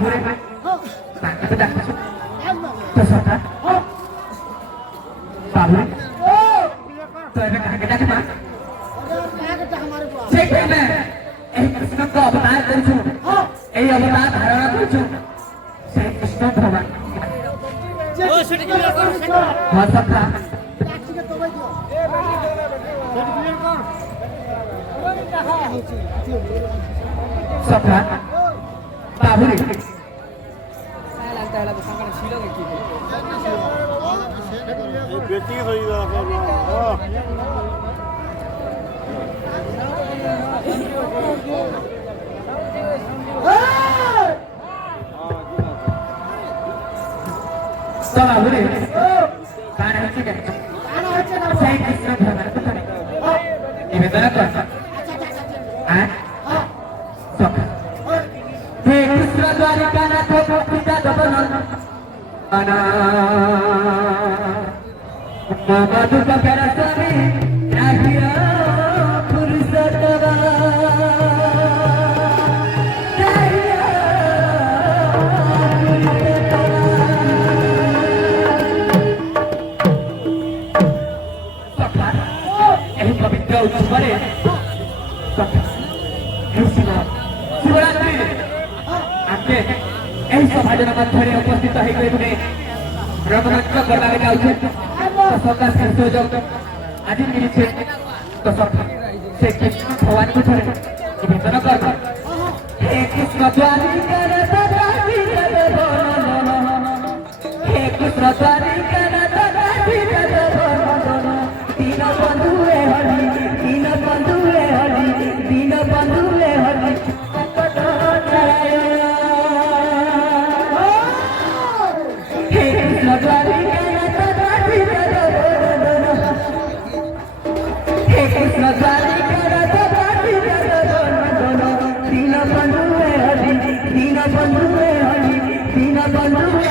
बाबूरे ताकत दाखवतो तसं का बाबूरे तो एमे काहे के दाखमा से के मैं ए कृष्ण को अवतार करछु ए अवतार धारण करछु से कृष्ण भगवान ओ सेट क्लियर कर हां सबका टैक्सी के तोबे दियो ए सेट क्लियर कर ओए कहा होची सबका बाबूरे काय लागता है तो संकट छिलो की ए बेटी होई गा तो बाबूरे कान होची के कान होचे ना सही कृष्ण भगवान को करे निवेदन कर हां सब हे कृष्ण द्वारिका नाथ पिता दबन अना मधु पकर स्वामी राहिया पुरुषोत्तम उत्सवरे शिवरात्रि आके एही सभाजन मध्यरे उपस्थित होई गए रंगमंच करबाके जाउछे तो सकाश संयोजक आज मिलिछे तो से कृष्ण भगवान को थरे निवेदन कर हे कृष्ण द्वारिका हे कृष्ण द्वारिका तीन बंधुए हरि तीन बंधुए हरि तीन बंधुए हरि हे कृष्ण द्वारिका हे कृष्ण द्वारिका तीन बंधुए हरि तीन बंधुए हरि तीन बंधुए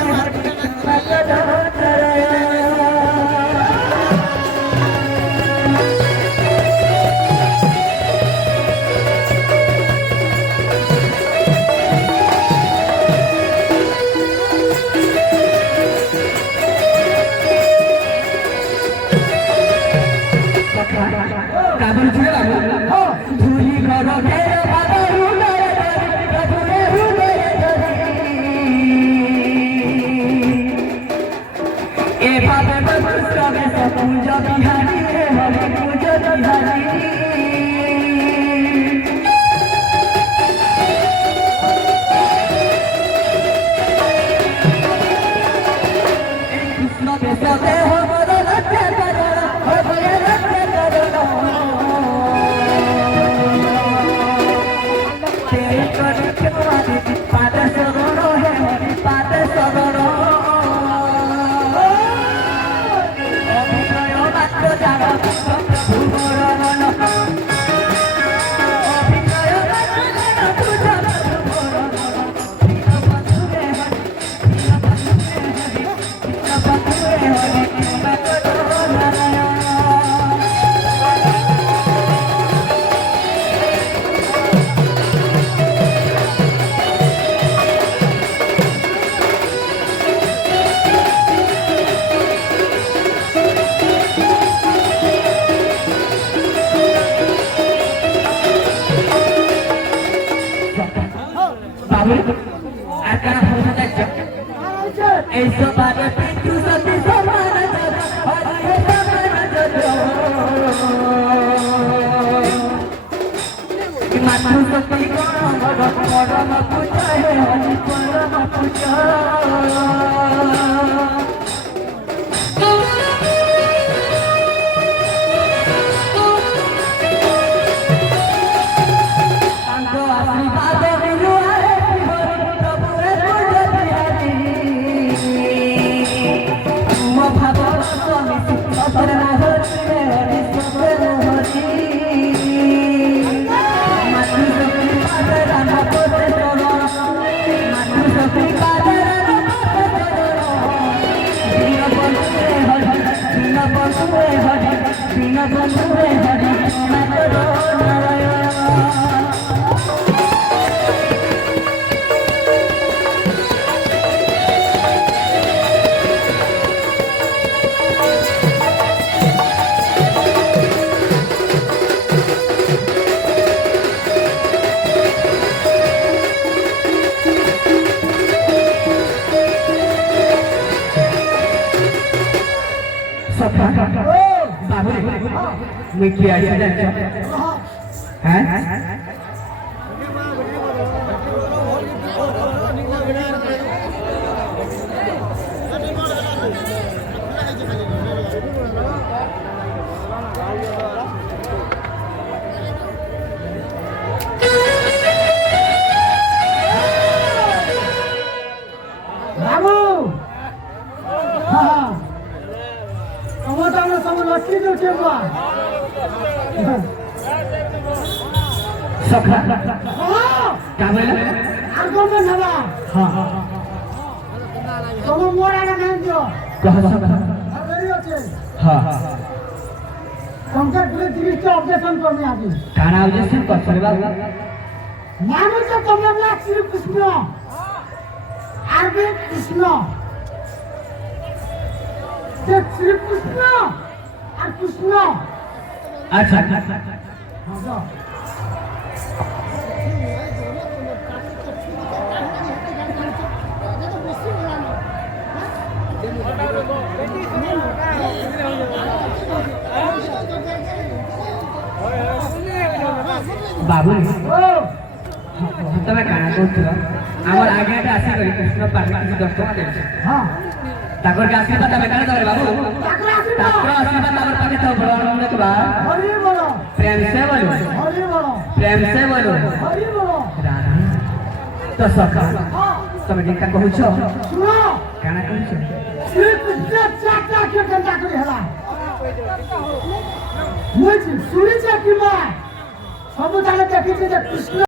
सखा बाबू मैं किया हैं सखा क्या बोले आर्गुमेंट हवा हां तुम मोरा ना नहीं दियो कह सखा अबेरी আছে हां সংখ্যা পুরো 30 টা অবজেকশন করবে আগে কারা অবজেকশন করছে বাবু মানুষ তো তোমরা না শ্রী কৃষ্ণ আরবে কৃষ্ণ যে শ্রী কৃষ্ণ আর কৃষ্ণ আচ্ছা बाबू তুমি কানা করছিল আমার আগে একটা আসি করি কৃষ্ণ পার্টি 10 টাকা দেছে হ্যাঁ তারপর আশীর্বাদ আমি কানা দেবে বাবু তারপর আশীর্বাদ আমার পাকে তো বড় আনন্দ তো বা হরি বলো प्रेम से बोलो হরি বলো प्रेम से बोलो হরি বলো राधा तो सखा তুমি যেটা কହୁছো শুনো কানা কହୁছো শ্রী কৃষ্ণ চাটা কে গন্ডা করে হেলা মুই শুনেছি কি মা সব জায়গা দেখিছে যে কৃষ্ণ